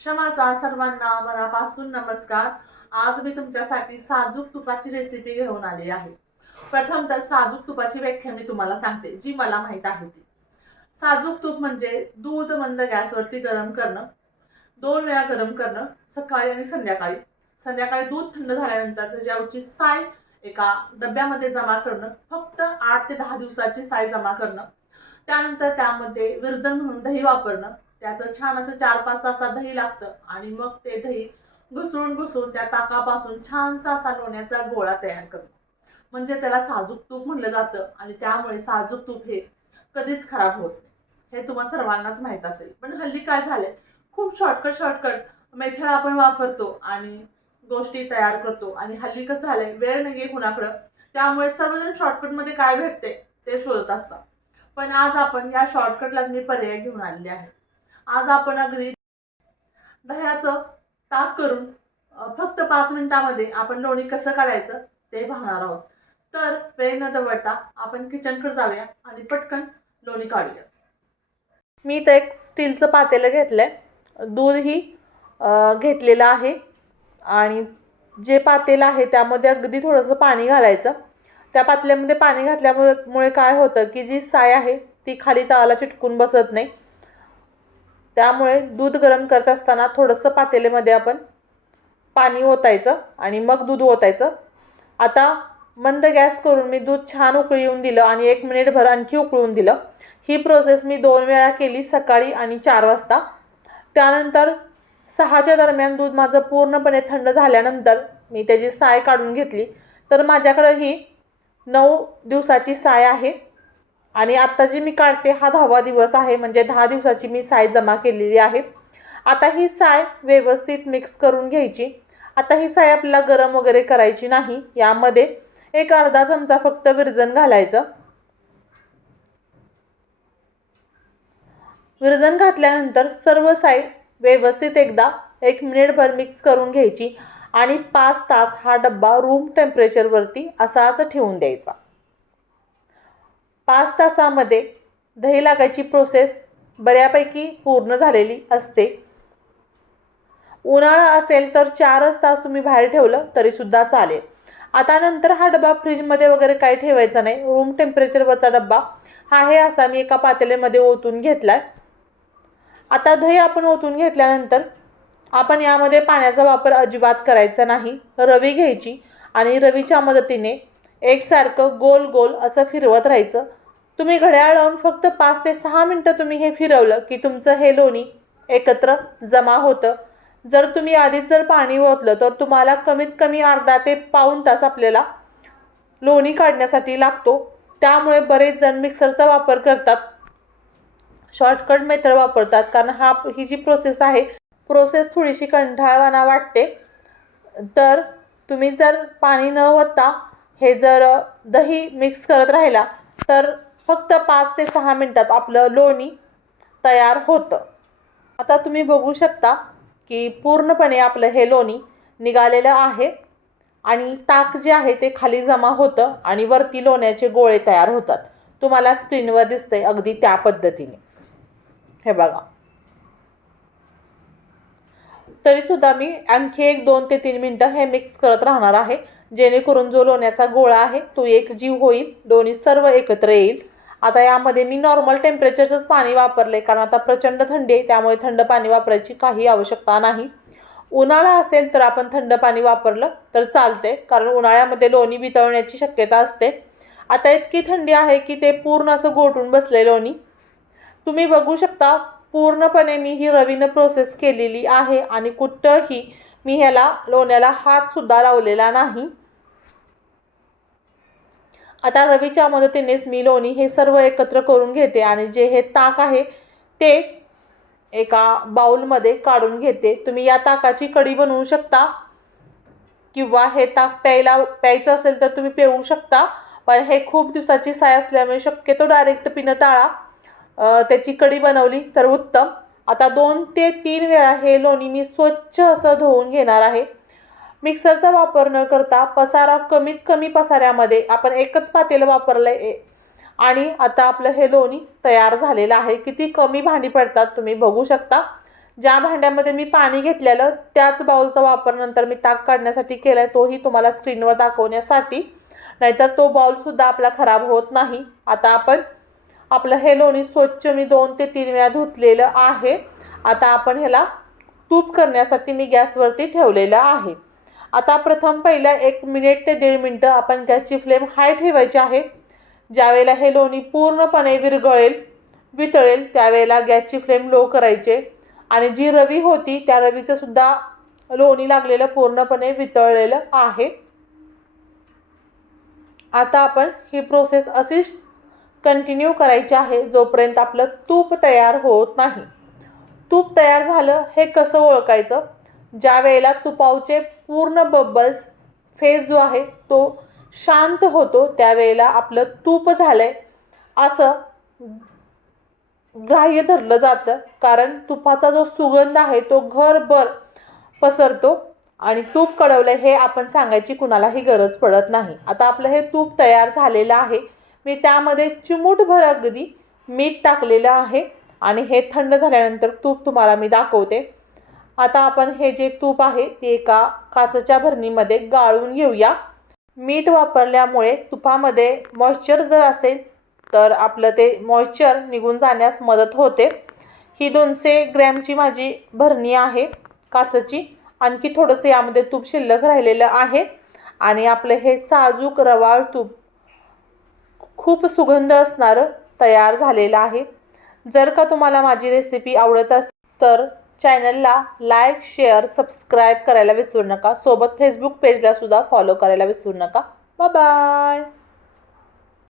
क्षमाचा सर्वांना मनापासून नमस्कार. आज मी तुमच्यासाठी साजूक तुपाची रेसिपी घेऊन आली आहे. प्रथम तर साजूक तुपाची व्याख्या मी तुम्हाला सांगते जी मला माहीत आहे ती. साजूक तूप म्हणजे दूध मंद गॅसवरती गरम करणं दोन वेळा गरम करणं सकाळी आणि संध्याकाळी. संध्याकाळी दूध थंड झाल्यानंतर त्याच्यावरची साय एका डब्यामध्ये जमा करणं फक्त आठ ते दहा दिवसाची साय जमा करणं. त्यानंतर त्यामध्ये विरजन म्हणून दही वापरणं त्याचं छान असं चार पाच तासात दही लागतं आणि मग ते दही घुसळून घुसळून त्या ताकापासून छानसा असा लोण्याचा गोळा तयार करतो. म्हणजे त्याला साजूक तूप म्हणलं जातं आणि त्यामुळे साजूक तूप हे कधीच खराब होत नाही. हे तुम्हा सर्वांनाच माहीत असेल. पण हल्ली काय झालंय? खूप शॉर्टकट शॉर्टकट मेथड आपण वापरतो आणि गोष्टी तयार करतो. आणि हल्ली कसं झालंय? वेळ नाहीये कुणाकडं. त्यामुळे सर्वजण शॉर्टकटमध्ये काय भेटते ते शोधत असतात. पण आज आपण या शॉर्टकटलाच मी पर्याय घेऊन आलेले आहे. आज आपण अगदी दह्याचं ताक करून फक्त पाच मिनिटामध्ये आपण लोणी कसं काढायचं ते पाहणार आहोत. तर वेळ न दवडता आपण किचनकडे जाऊया आणि पटकन लोणी काढूया. मी तर एक स्टीलचं पातेलं घेतलं आहे दूधही घेतलेलं आहे. आणि जे पातेलं आहे त्यामध्ये अगदी थोडंसं पाणी घालायचं. त्या पातल्यामध्ये पाणी घातल्यामुळे मुळे काय होतं की जी साय आहे ती खाली तळाला चिटकून बसत नाही. त्यामुळे दूध गरम करत असताना थोडंसं पातेलेमध्ये आपण पाणी ओतायचं आणि मग दूध ओतायचं. आता मंद गॅस करून मी दूध छान उकळी येऊन दिलं आणि एक मिनिटभर आणखी उकळून दिलं. ही प्रोसेस मी दोन वेळा केली सकाळी आणि चार वाजता. त्यानंतर सहाच्या दरम्यान दूध माझं पूर्णपणे थंड झाल्यानंतर मी त्याची साय काढून घेतली. तर माझ्याकडं ही नऊ दिवसाची साय आहे. आणि आत्ता जी मी काढते हा दहावा दिवस आहे. म्हणजे दहा दिवसाची मी साय जमा केलेली आहे. आता ही साय व्यवस्थित मिक्स करून घ्यायची. आता ही साय आपल्याला गरम वगैरे करायची नाही. यामध्ये एक अर्धा चमचा फक्त विरजन घालायचं. विरजन घातल्यानंतर सर्व साय व्यवस्थित एकदा एक मिनिटभर मिक्स करून घ्यायची. आणि पाच तास हा डब्बा रूम टेम्परेचरवरती असाच ठेवून द्यायचा. पाच तासामध्ये दही लागायची प्रोसेस बऱ्यापैकी पूर्ण झालेली असते. उन्हाळा असेल तर चारच तास तुम्ही बाहेर ठेवलं तरीसुद्धा चालेल. आता नंतर हा डबा फ्रीजमध्ये वगैरे काही ठेवायचा नाही. रूम टेम्परेचरवरचा डब्बा हा हे असा मी एका पातेल्यामध्ये ओतून घेतला आहे आता दही आपण ओतून घेतल्यानंतर आपण यामध्ये पाण्याचा वापर अजिबात करायचा नाही. रवी घ्यायची आणि रवीच्या मदतीने एकसारखं गोल गोल असं फिरवत राहायचं. तुम्ही घड्याळ लावून फक्त पाच ते सहा मिनटं तुम्ही हे फिरवलं की तुमचं हे लोणी एकत्र जमा होतं. जर तुम्ही आधीच जर पाणी ओतलं तर तुम्हाला कमीत कमी अर्धा ते पाऊण तास आपल्याला लोणी काढण्यासाठी लागतो. त्यामुळे बरेच जण मिक्सरचा वापर करतात. शॉर्टकट मेथड वापरतात कारण हा ही जी प्रोसेस आहे प्रोसेस थोडीशी कंठाळवाना वाटते. तर तुम्ही जर पाणी न ओतता हे जर दही मिक्स करत राहिला तर फक्त पाच ते सहा मिनटात आपलं लोणी तयार होतं. आता तुम्ही बघू शकता की पूर्णपणे आपलं हे लोणी निघालेलं आहे आणि ताक जे आहे ते खाली जमा होतं आणि वरती लोण्याचे गोळे तयार होतात. तुम्हाला स्क्रीनवर दिसतंय अगदी त्या पद्धतीने. हे बघा. तरीसुद्धा मी आणखी एक दोन ते तीन मिनटं हे मिक्स करत राहणार आहे. जेणेकरून जो लोण्याचा गोळा आहे तो एक जीव होईल. दोन्ही सर्व एकत्र येईल. आता यामध्ये मी नॉर्मल टेम्परेचरचंच पाणी वापरले कारण आता प्रचंड थंडी आहे त्यामुळे थंड पाणी वापरायची काही आवश्यकता नाही. उन्हाळा असेल तर आपण थंड पाणी वापरलं तर चालते कारण उन्हाळ्यामध्ये लोणी वितळण्याची शक्यता असते. आता इतकी थंडी आहे की ते पूर्ण असं गोठून बसले लोणी. तुम्ही बघू शकता पूर्णपणे मी ही रवीनं प्रोसेस केलेली आहे आणि कुठंही मी ह्याला लोण्याला हातसुद्धा लावलेला नाही. आता रवीच्या मदतीनेच मी लोणी हे सर्व एकत्र करून घेते आणि जे हे ताक आहे ते एका बाऊलमध्ये काढून घेते. तुम्ही या ताकाची कढी बनवू शकता. किंवा हे ताक प्यायला प्यायचं असेल तर तुम्ही पिऊ शकता. पण हे खूप दिवसाची साय असल्यामुळे शक्यतो डायरेक्ट पिणं टाळा त्याची कढी बनवली तर उत्तम. आता दोन ते तीन वेळा हे लोणी मी स्वच्छ असं धुवून घेणार आहे. मिक्सरचा वापर न करता पसारा कमीत कमी पसाऱ्यामध्ये आपण एकच पातेलं वापरलं आहे आणि आता आपलं हे लोणी तयार झालेलं आहे. किती कमी भांडी पडतात तुम्ही बघू शकता. ज्या भांड्यामध्ये मी पाणी घेतलेलं त्याच बाउलचा वापर नंतर मी ताक काढण्यासाठी केला आहे तोही तुम्हाला स्क्रीनवर दाखवण्यासाठी. नाहीतर तो बाउलसुद्धा आपला खराब होत नाही. आता आपण आपलं हे लोणी स्वच्छ मी दोन ते तीन वेळा धुतलेलं आहे. आता आपण ह्याला तूप करण्यासाठी मी गॅसवरती ठेवलेलं आहे. आता प्रथम पहिलं एक मिनिट ते दीड मिनटं आपण गॅसची फ्लेम हाय ठेवायची आहे. ज्यावेळेला हे लोणी पूर्णपणे विरघळेल वितळेल त्यावेळेला गॅसची फ्लेम लो करायचे. आणि जी रवी होती त्या रवीचं सुद्धा लोणी लागलेलं पूर्णपणे वितळलेलं आहे. आता आपण ही प्रोसेस अशीच कंटिन्यू करायची आहे जोपर्यंत आपलं तूप तयार होत नाही. तूप तयार झालं हे कसं ओळखायचं? ज्या वेळेला तुपावचे पूर्ण बबल्स फेज जो आहे तो शांत होतो त्यावेळेला आपलं तूप झालं आहे असं ग्राह्य धरलं जातं कारण तुपाचा जो सुगंध आहे तो घरभर पसरतो आणि तूप कडवलं हे आपण सांगायची कुणालाही गरज पडत नाही. आता आपलं हे तूप तयार झालेलं आहे. मी त्यामध्ये चिमूटभर अगदी मीठ टाकलेलं आहे आणि हे थंड झाल्यानंतर तूप तुम्हाला मी दाखवते. आता आपण हे जे तूप आहे ते एका काचच्या भरणीमध्ये गाळून घेऊया. मीठ वापरल्यामुळे तुपामध्ये मॉइश्चर जर असेल तर आपलं ते मॉइश्चर निघून जाण्यास मदत होते. ही दोनशे ग्रॅमची माझी भरणी आहे काचची. आणखी थोडंसं यामध्ये तूप शिल्लक राहिलेलं आहे. आणि आपलं हे साजूक रवाळ तूप खूप सुगंध असणारं तयार झालेलं आहे. जर का तुम्हाला माझी रेसिपी आवडत असेल तर चॅनलला लाईक शेअर सबस्क्राईब करायला विसरू नका. सोबत फेसबुक पेजला सुद्धा फॉलो करायला विसरू नका. बाय